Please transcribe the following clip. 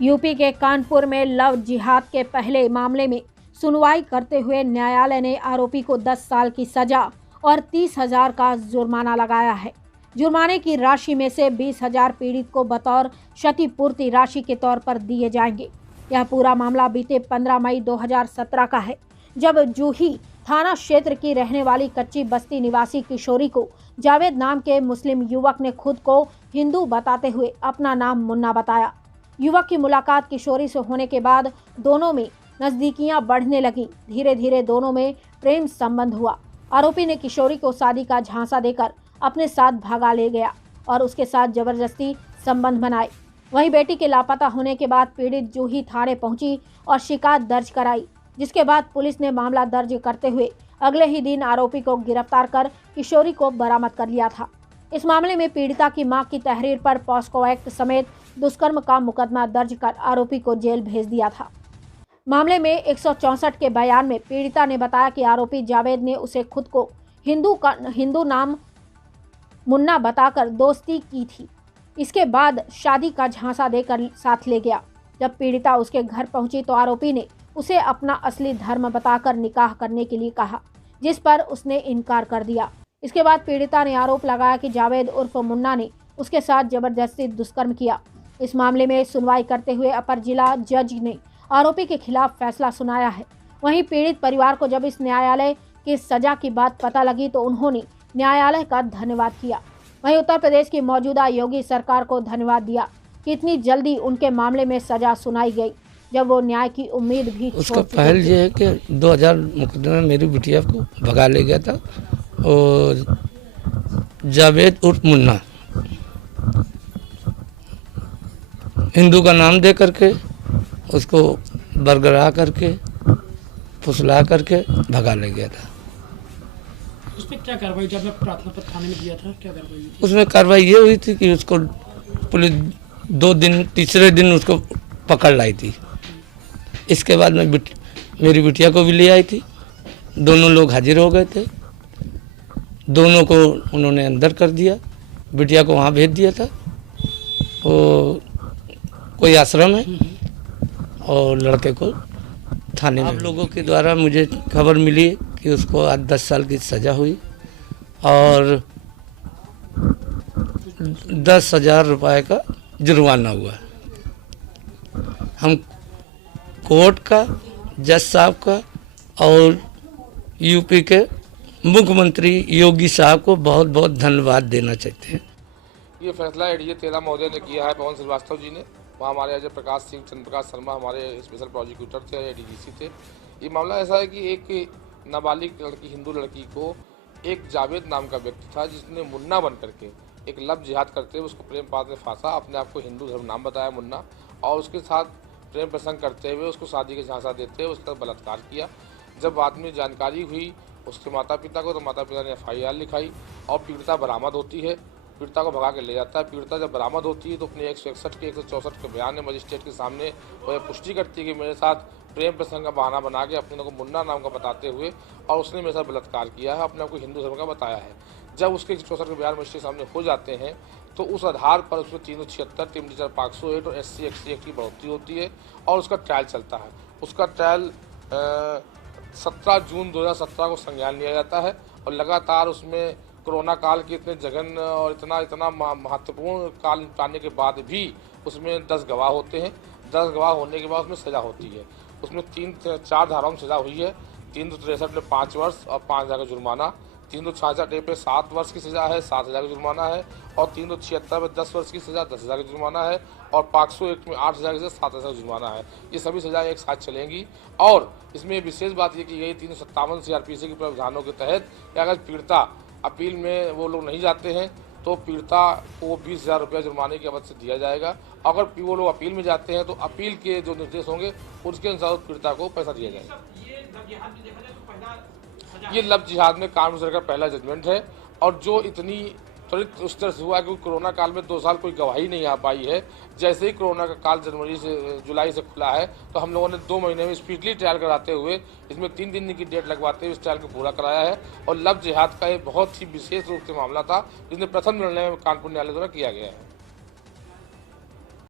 UP के कानपुर में love जिहाद के पहले मामले में सुनवाई करते हुए न्यायालय ने आरोपी को 10 साल की सजा और 30,000 का जुर्माना लगाया है। जुर्माने की राशि में से 20,000 पीड़ित को बतौर क्षतिपूर्ति राशि के तौर पर दिए जाएंगे। यह पूरा मामला बीते 15 मई 2017 का है, जब जूही थाना क्षेत्र की रहने वाली कच्ची बस्ती निवासी किशोरी को जावेद नाम के मुस्लिम युवक ने खुद को हिंदू बताते हुए अपना नाम मुन्ना बताया। युवक की मुलाकात किशोरी से होने के बाद दोनों में नजदीकियां बढ़ने लगी। धीरे धीरे दोनों में प्रेम संबंध हुआ। आरोपी ने किशोरी को शादी का झांसा देकर अपने साथ भगा ले गया और उसके साथ जबरदस्ती संबंध बनाए। वहीं बेटी के लापता होने के बाद पीड़ित जूही थाने पहुंची और शिकायत दर्ज कराई, जिसके बाद पुलिस ने मामला दर्ज करते हुए अगले ही दिन आरोपी को गिरफ्तार कर किशोरी को बरामद कर लिया था। इस मामले में पीड़िता की मां की तहरीर पर पॉस्को एक्ट समेत दुष्कर्म का मुकदमा दर्ज कर आरोपी को जेल भेज दिया था। मामले में 164 के बयान में पीड़िता ने बताया कि आरोपी जावेद ने उसे खुद को हिंदू नाम मुन्ना बताकर दोस्ती की थी। इसके बाद शादी का झांसा देकर साथ ले गया। जब पीड़िता उसके घर पहुंची तो आरोपी ने उसे अपना असली धर्म बताकर निकाह करने के लिए कहा, जिस पर उसने इनकार कर दिया। इसके बाद पीड़िता ने आरोप लगाया कि जावेद उर्फ मुन्ना ने उसके साथ जबरदस्ती दुष्कर्म किया। इस मामले में सुनवाई करते हुए अपर जिला जज ने आरोपी के खिलाफ फैसला सुनाया है। वहीं पीड़ित परिवार को जब इस न्यायालय की सजा की बात पता लगी तो उन्होंने न्यायालय का धन्यवाद किया। वहीं उत्तर प्रदेश की मौजूदा योगी सरकार को धन्यवाद दिया कि इतनी जल्दी उनके मामले में सजा सुनाई गई, जब वो न्याय की उम्मीद भी उसका पहल ये है कि 2000 मुकदमा मेरी बिटिया को भगा ले गया था और जावेद उर्फ मुन्ना हिंदू का नाम दे करके उसको बरगरा करके फुसला करके भगा ले गया था। उसमें क्या कार्रवाई जब मैं प्रार्थना पत्र थाने में दिया था, क्या कार्रवाई हुई थी? उसमें कार्रवाई ये हुई थी कि उसको पुलिस 2 दिन तीसरे दिन उसको पकड़ लाई थी। इसके बाद में मेरी बिटिया को भी ले आई थी। दोनों लोग हाजिर हो गए थे। दोनों को उन्होंने अंदर कर दिया। बिटिया को वहाँ भेज दिया था। वो कोई आश्रम है और लड़के को थाने में। आप लोगों के द्वारा मुझे खबर मिली कि उसको आज 10 साल की सज़ा हुई और 10,000 रुपये का जुर्माना हुआ। हम कोर्ट का, जज साहब का और यूपी के मुख्यमंत्री योगी साहब को बहुत बहुत धन्यवाद देना चाहते हैं। ये फैसला एडीजे 13 महोदय ने किया है, पवन श्रीवास्तव जी ने। वहाँ हमारे अजय प्रकाश सिंह, चंद्र प्रकाश शर्मा हमारे स्पेशल प्रोसिक्यूटर थे, एडीजीसी थे। ये मामला ऐसा है कि एक नाबालिग लड़की, हिंदू लड़की को एक जावेद नाम का व्यक्ति था जिसने मुन्ना बन करके एक लव जिहाद करते हुए उसको प्रेम पात्र में फांसा, अपने आप को हिंदू धर्म नाम बताया मुन्ना, और उसके साथ प्रेम प्रसंग करते हुए उसको शादी का झांसा देते हुए उसका बलात्कार किया। जब बाद में जानकारी हुई उसके माता पिता को, तो माता पिता ने FIR लिखाई और पीड़िता बरामद होती है। पीड़िता को भगा के ले जाता है। पीड़िता जब बरामद होती है तो अपने 161 के 164 के बयान में मजिस्ट्रेट के सामने वह पुष्टि करती है कि मेरे साथ प्रेम प्रसंग का बहाना बना के अपने को मुन्ना नाम का बताते हुए और उसने मेरे साथ बलात्कार किया है, अपने आप को हिंदू धर्म का बताया है। जब उसके 164 के बयान मजिस्ट्रेट सामने हो जाते हैं तो उस आधार पर उसमें 376, 3 508 और SC एक्ट की बढ़ोतरी होती है और उसका ट्रायल चलता है। उसका ट्रायल 17 जून 2017 को संज्ञान लिया जाता है और लगातार उसमें कोरोना काल के इतने जघन्य और इतना महत्वपूर्ण काल निपटाने के बाद भी उसमें 10 गवाह होते हैं। 10 गवाह होने के बाद उसमें सज़ा होती है। उसमें 4 धाराओं में सज़ा हुई है। 363 में 5 वर्ष और 5,000 का जुर्माना, 366 पे 7 वर्ष की सज़ा है, 7,000 का जुर्माना है, और 376 में 10 वर्ष की सज़ा, 10,000 का जुर्माना है, और 501 में 8,000 की सज़ा, 7,000 का जुर्माना है। ये सभी सज़ाएँ एक साथ चलेंगी। और इसमें विशेष बात ये की गई 357 CRPC के प्रावधानों के तहत कि अगर पीड़िता अपील में वो लोग नहीं जाते हैं तो पीड़िता को 20,000 रुपया जुर्माने की अवधि से दिया जाएगा। अगर वो लोग अपील में जाते हैं तो अपील के जो निर्देश होंगे उसके अनुसार पीड़िता को पैसा दिया जाएगा। ये लव जिहाद में कानून का पहला जजमेंट है और जो इतनी त्वरित उस तरह से हुआ क्योंकि कोरोना काल में 2 साल कोई गवाही नहीं आ पाई है। जैसे ही कोरोना का काल जुलाई से खुला है तो हम लोगों ने 2 महीने में स्पीडली ट्रायल कराते हुए इसमें 3 दिन की डेट लगवाते हुए इस ट्रायल को पूरा कराया है। और लव जिहाद का एक बहुत ही विशेष रूप से मामला था जिसने प्रथम निर्णय कानपुर न्यायालय द्वारा किया गया है।